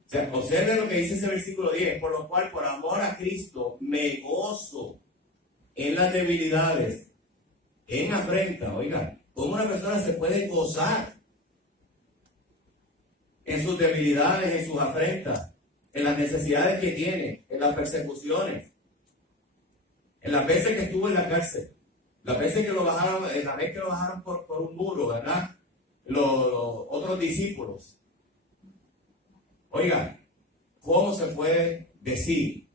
O sea, observe lo que dice ese versículo 10. Por lo cual, por amor a Cristo, me gozo en las debilidades, en afrenta. Oiga, ¿cómo una persona se puede gozar en sus debilidades, en sus afrentas, en las necesidades que tiene, en las persecuciones, en las veces que estuvo en la cárcel, las veces que lo bajaron, la vez que lo bajaron por un muro, ¿verdad? Los otros discípulos. Oiga, ¿cómo se puede decir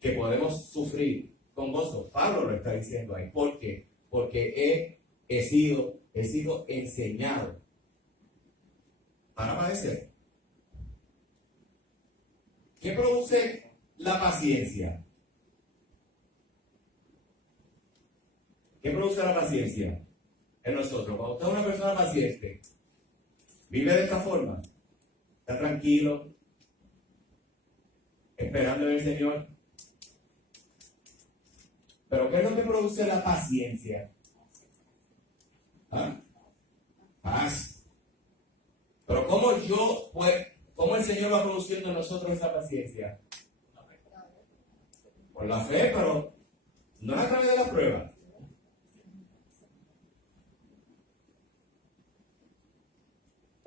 que podemos sufrir con gozo? Pablo lo está diciendo ahí. ¿Por qué? Porque he sido enseñado para padecer. ¿Qué produce la paciencia? ¿Qué produce la paciencia en nosotros? Cuando usted es una persona paciente, vive de esta forma. Está tranquilo, esperando en el Señor. Pero ¿qué es lo que produce la paciencia? ¿Ah? Paz. Pero ¿cómo el Señor va produciendo en nosotros esa paciencia? Por la fe, pero no a través de la prueba.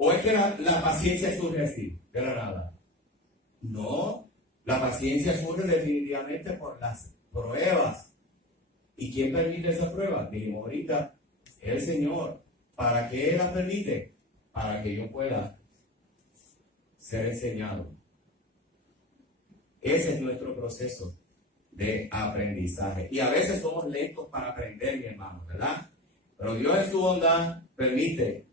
¿O es que la paciencia surge así, de la nada? No, la paciencia surge definitivamente por las pruebas. ¿Y quién permite esas pruebas? Dijimos ahorita, el Señor. ¿Para qué las permite? Para que yo pueda ser enseñado. Ese es nuestro proceso de aprendizaje. Y a veces somos lentos para aprender, mi hermano, ¿verdad? Pero Dios en su bondad permite,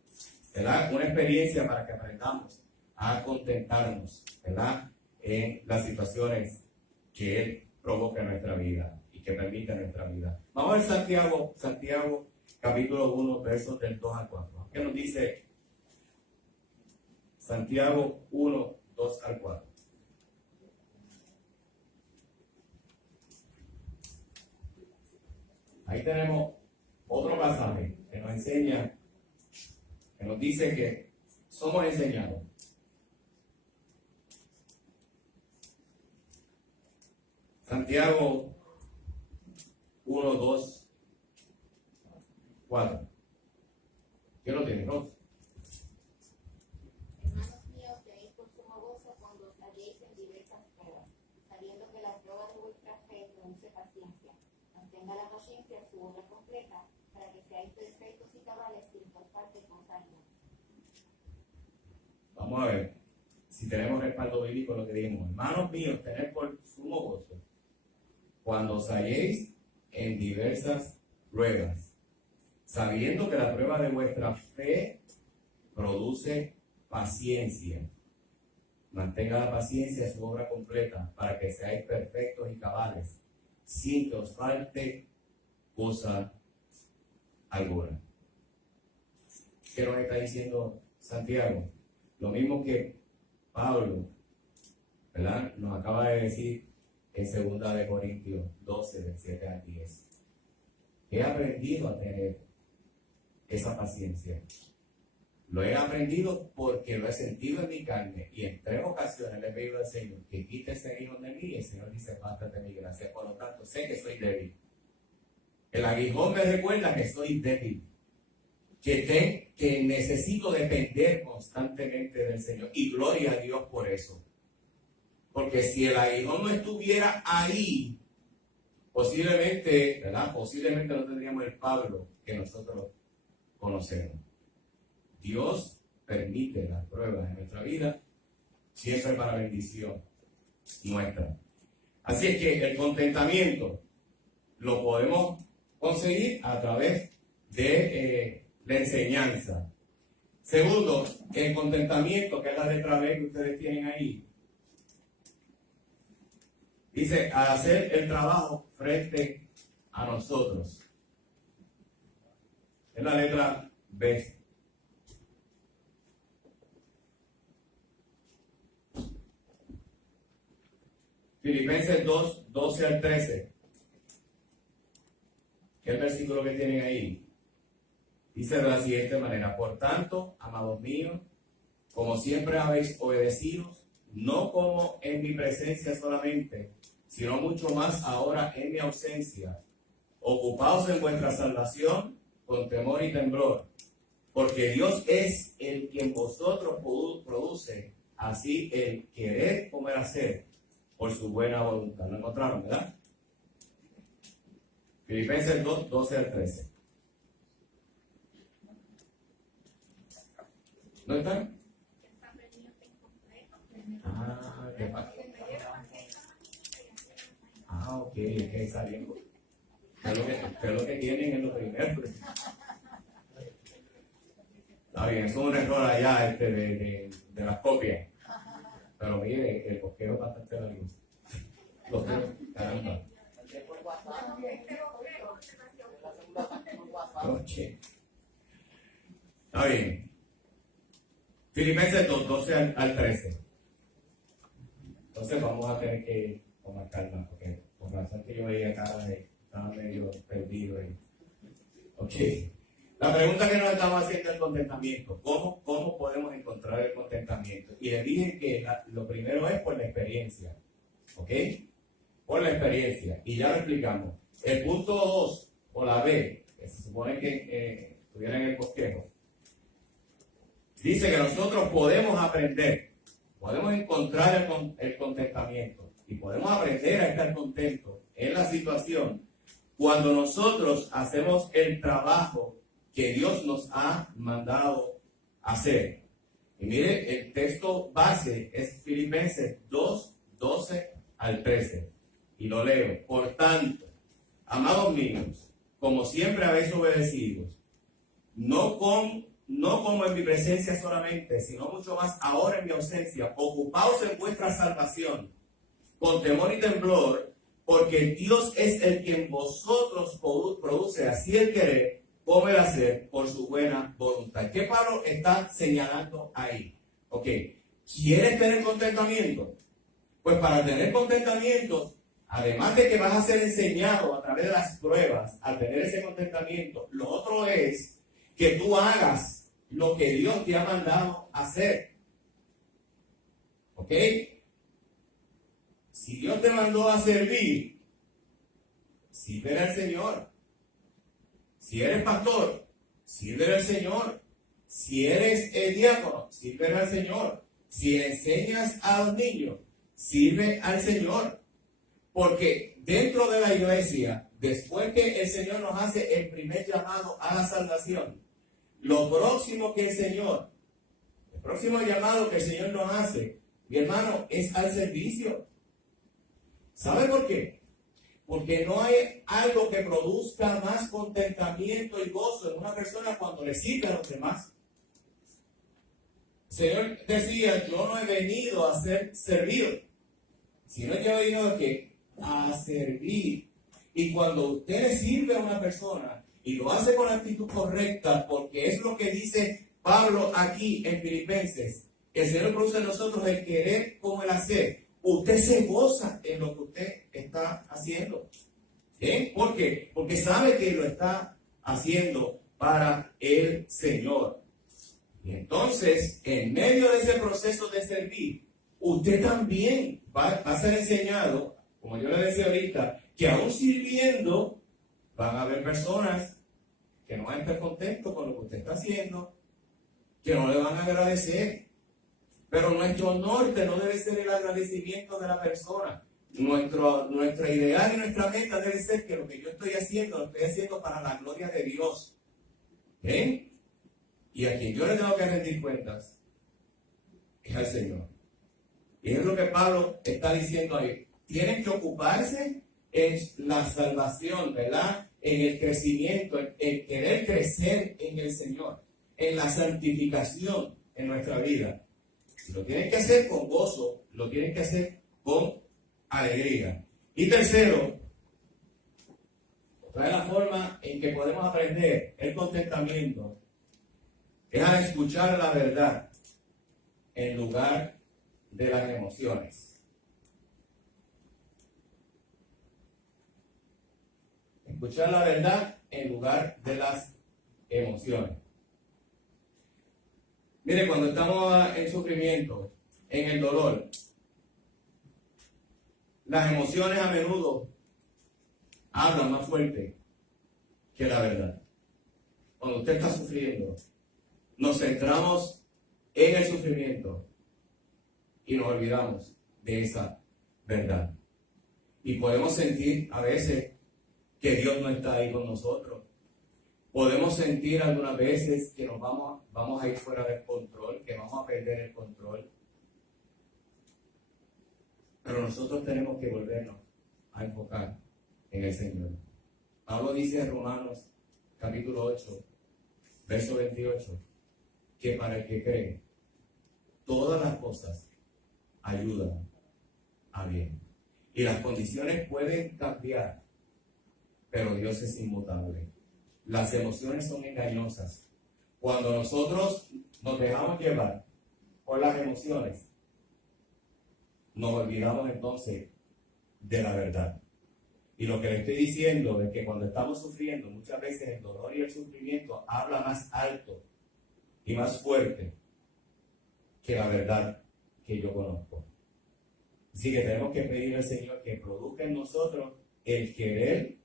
¿verdad?, una experiencia para que aprendamos a contentarnos, ¿verdad?, en las situaciones que Él provoca en nuestra vida y que permite en nuestra vida. Vamos a ver Santiago capítulo 1, versos del 2 al 4. ¿Qué nos dice Santiago 1, 2 al 4? Ahí tenemos otro pasaje que nos enseña, que nos dice que somos enseñados. Santiago 1, 2, 4. ¿Quién lo tiene, no? Hermanos míos, tenéis por sumo gozo cuando os halléis en diversas pruebas, sabiendo que la prueba de vuestra fe produce paciencia. Mantenga la paciencia su obra completa, para que seáis perfectos y cabales sin faltarte cosa alguna. Vamos a ver si tenemos respaldo bíblico en lo que dijimos. Hermanos míos, tened por sumo gozo cuando os halléis en diversas pruebas, sabiendo que la prueba de vuestra fe produce paciencia. Mantenga la paciencia su obra completa, para que seáis perfectos y cabales, sin que os falte cosa alguna. ¿Qué nos está diciendo Santiago? Lo mismo que Pablo, ¿verdad?, nos acaba de decir en 2 de Corintios 12, del 7 al 10. He aprendido a tener esa paciencia. Lo he aprendido porque lo he sentido en mi carne, y en 3 ocasiones le he pedido al Señor que quite ese hijo de mí, y el Señor dice: bástate mi gracia. Por lo tanto, sé que soy débil. El aguijón me recuerda que soy débil, que necesito depender constantemente del Señor, y gloria a Dios por eso. Porque si el aguijón no estuviera ahí, posiblemente, ¿verdad?, posiblemente no tendríamos el Pablo que nosotros conocemos. Dios permite las pruebas en nuestra vida, siempre para bendición nuestra. Así es que el contentamiento lo podemos conseguir a través de la enseñanza. Segundo, el contentamiento, que es la letra B que ustedes tienen ahí, dice: al hacer el trabajo frente a nosotros. Es la letra B. Filipenses 2, 12 al 13. ¿Qué es el versículo que tienen ahí? Dice de la siguiente manera: por tanto, amados míos, como siempre habéis obedecido, no como en mi presencia solamente, sino mucho más ahora en mi ausencia, ocupaos en vuestra salvación con temor y temblor, porque Dios es el que en vosotros produce así el querer como el hacer, por su buena voluntad. ¿Lo encontraron, verdad? Filipenses 2, 12 al 13. ¿No están? Ah, ¿qué pasa? Ah, ok, saliendo. Pero lo que tienen es lo primero. Está bien, eso es un error allá de las copias. Pero mire, el bosqueo es bastante largo. Caramba. Oye. Está bien. Filipenses 2, 12 al 13. Entonces vamos a tener que tomar calma, porque por razón que yo veía cara de estaba medio perdido ahí. Ok. La pregunta que nos estamos haciendo es el contentamiento. ¿Cómo podemos encontrar el contentamiento? Y les dije que lo primero es por la experiencia. ¿Ok? Por la experiencia. Y ya lo explicamos. El punto 2, o la B, que se supone que estuviera en el bosquejo, dice que nosotros podemos aprender, podemos encontrar el contentamiento y podemos aprender a estar contentos en la situación cuando nosotros hacemos el trabajo que Dios nos ha mandado hacer. Y mire, el texto base es Filipenses 2, 12 al 13. Y lo leo. Por tanto, amados míos, como siempre habéis obedecido, no como en mi presencia solamente, sino mucho más ahora en mi ausencia, ocupaos en vuestra salvación, con temor y temblor, porque Dios es el que en vosotros produce así el querer como el hacer por su buena voluntad. ¿Qué Pablo está señalando ahí? Ok, ¿quieres tener contentamiento? Pues para tener contentamiento, además de que vas a ser enseñado a través de las pruebas a tener ese contentamiento, lo otro es que tú hagas lo que Dios te ha mandado hacer. ¿Ok? Si Dios te mandó a servir, sirve al Señor. Si eres pastor, sirve al Señor. Si eres el diácono, sirve al Señor. Si enseñas a los niños, sirve al Señor. Porque dentro de la iglesia, después que el Señor nos hace el primer llamado a la salvación, lo próximo que el próximo llamado que el Señor nos hace, mi hermano, es al servicio. ¿Sabe por qué? Porque no hay algo que produzca más contentamiento y gozo en una persona cuando le sirve a los demás. El Señor decía, yo no he venido a ser servido, sino que he venido ¿a qué? A servir. Y cuando usted le sirve a una persona y lo hace con la actitud correcta, porque es lo que dice Pablo aquí en Filipenses, el Señor produce en nosotros el querer como el hacer. Usted se goza en lo que usted está haciendo. ¿Bien? ¿Por qué? Porque sabe que lo está haciendo para el Señor. Y entonces, en medio de ese proceso de servir, usted también va a ser enseñado, como yo le decía ahorita, que aún sirviendo, van a haber personas que no van a estar contentos con lo que usted está haciendo, que no le van a agradecer. Pero nuestro norte no debe ser el agradecimiento de la persona. Nuestra ideal y nuestra meta debe ser que lo que yo estoy haciendo, lo estoy haciendo para la gloria de Dios. ¿Ven? Y a quien yo le tengo que rendir cuentas es al Señor. Y es lo que Pablo está diciendo ahí. Tienen que ocuparse en la salvación, ¿verdad? En el crecimiento, en querer crecer en el Señor, en la santificación en nuestra vida. Lo tienen que hacer con gozo, lo tienen que hacer con alegría. Y tercero, otra de las formas en que podemos aprender el contentamiento es a escuchar la verdad en lugar de las emociones. Escuchar la verdad en lugar de las emociones. Mire, cuando estamos en sufrimiento, en el dolor, las emociones a menudo hablan más fuerte que la verdad. Cuando usted está sufriendo, nos centramos en el sufrimiento y nos olvidamos de esa verdad. Y podemos sentir a veces que Dios no está ahí con nosotros. Podemos sentir algunas veces que nos vamos a ir fuera del control, que vamos a perder el control. Pero nosotros tenemos que volvernos a enfocar en el Señor. Pablo dice en Romanos capítulo 8, verso 28, que para el que cree, todas las cosas ayudan a bien. Y las condiciones pueden cambiar, pero Dios es inmutable. Las emociones son engañosas. Cuando nosotros nos dejamos llevar por las emociones, nos olvidamos entonces de la verdad. Y lo que le estoy diciendo es que cuando estamos sufriendo, muchas veces el dolor y el sufrimiento habla más alto y más fuerte que la verdad que yo conozco. Así que tenemos que pedir al Señor que produzca en nosotros el querer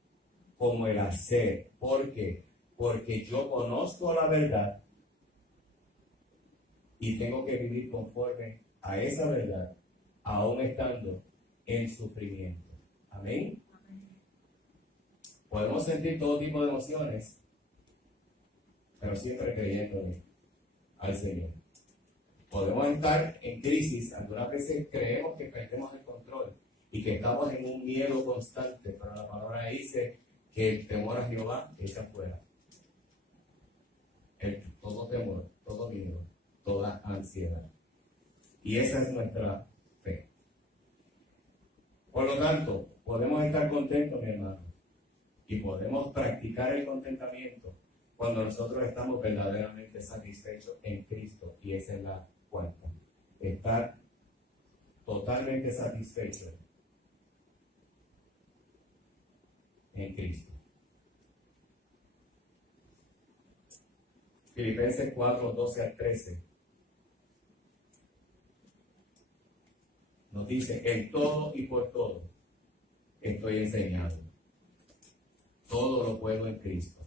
como el hacer. ¿Por qué? Porque yo conozco la verdad y tengo que vivir conforme a esa verdad, aún estando en sufrimiento. Amén. Podemos sentir todo tipo de emociones, pero siempre creyéndole al Señor. Podemos estar en crisis, algunas veces creemos que perdemos el control y que estamos en un miedo constante, pero la palabra dice que el temor a Jehová echa fuera. Todo temor, todo miedo, toda ansiedad. Y esa es nuestra fe. Por lo tanto, podemos estar contentos, mi hermano, y podemos practicar el contentamiento cuando nosotros estamos verdaderamente satisfechos en Cristo. Y esa es la cuarta. Estar totalmente satisfechos en Cristo. Filipenses 4, 12 al 13 nos dice: en todo y por todo estoy enseñado. Todo lo puedo en Cristo,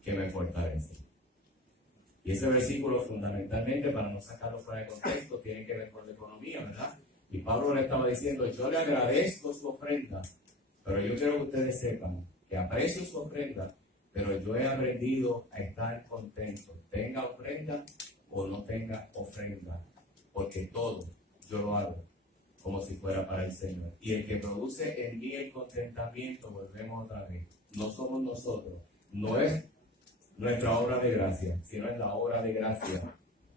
que me fortalece. Y ese versículo fundamentalmente, para no sacarlo fuera de contexto, tiene que ver con la economía, ¿verdad? Y Pablo le estaba diciendo, yo le agradezco su ofrenda, pero yo quiero que ustedes sepan que aprecio su ofrenda, pero yo he aprendido a estar contento, tenga ofrenda o no tenga ofrenda, porque todo yo lo hago como si fuera para el Señor. Y el que produce en mí el contentamiento, volvemos otra vez, no somos nosotros, no es nuestra obra de gracia, sino es la obra de gracia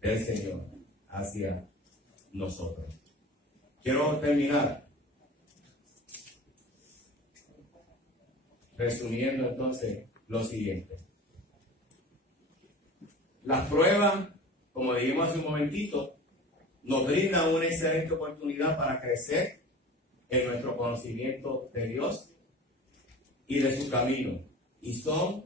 del Señor hacia nosotros. Quiero terminar resumiendo entonces lo siguiente. Las pruebas, como dijimos hace un momentito, nos brindan una excelente oportunidad para crecer en nuestro conocimiento de Dios y de su camino. Y son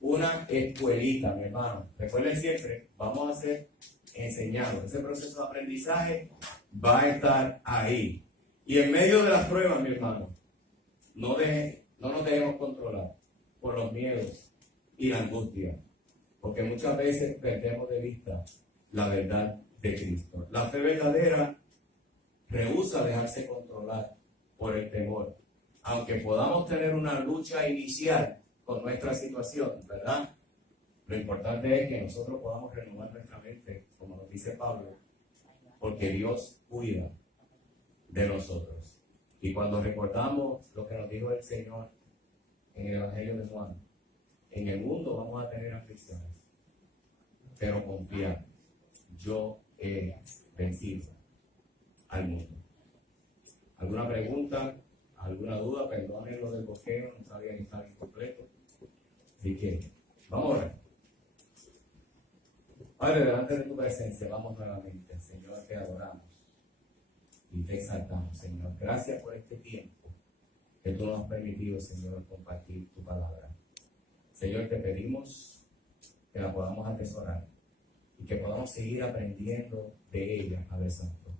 una escuelita, mi hermano. Recuerden siempre, vamos a ser enseñados. Ese proceso de aprendizaje va a estar ahí. Y en medio de las pruebas, mi hermano, no nos dejemos controlar por los miedos y la angustia, porque muchas veces perdemos de vista la verdad de Cristo. La fe verdadera rehúsa dejarse controlar por el temor, aunque podamos tener una lucha inicial con nuestra situación, ¿verdad? Lo importante es que nosotros podamos renovar nuestra mente, como nos dice Pablo, porque Dios cuida de nosotros. Y cuando recordamos lo que nos dijo el Señor en el Evangelio de Juan, en el mundo vamos a tener aflicciones, pero confiad, yo he vencido al mundo. ¿Alguna pregunta? ¿Alguna duda? Perdonen lo del bosqueo, no sabía que estaba incompleto. Así que, vamos a orar. Padre, delante de tu presencia, vamos nuevamente. Señor, te adoramos y te exaltamos, Señor. Gracias por este tiempo que tú nos has permitido, Señor, compartir tu palabra. Señor, te pedimos que la podamos atesorar y que podamos seguir aprendiendo de ella, Padre Santo.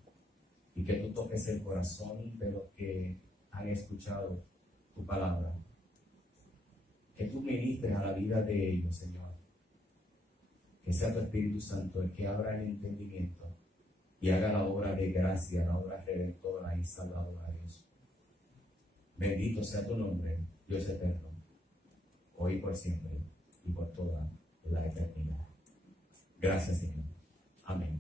Y que tú toques el corazón de los que han escuchado tu palabra. Que tú ministres a la vida de ellos, Señor. Que sea tu Espíritu Santo el que abra el entendimiento y haga la obra de gracia, la obra redentora y salvadora, Dios. Bendito sea tu nombre, Dios eterno, hoy y por siempre y por toda la eternidad. Gracias, Señor. Amén.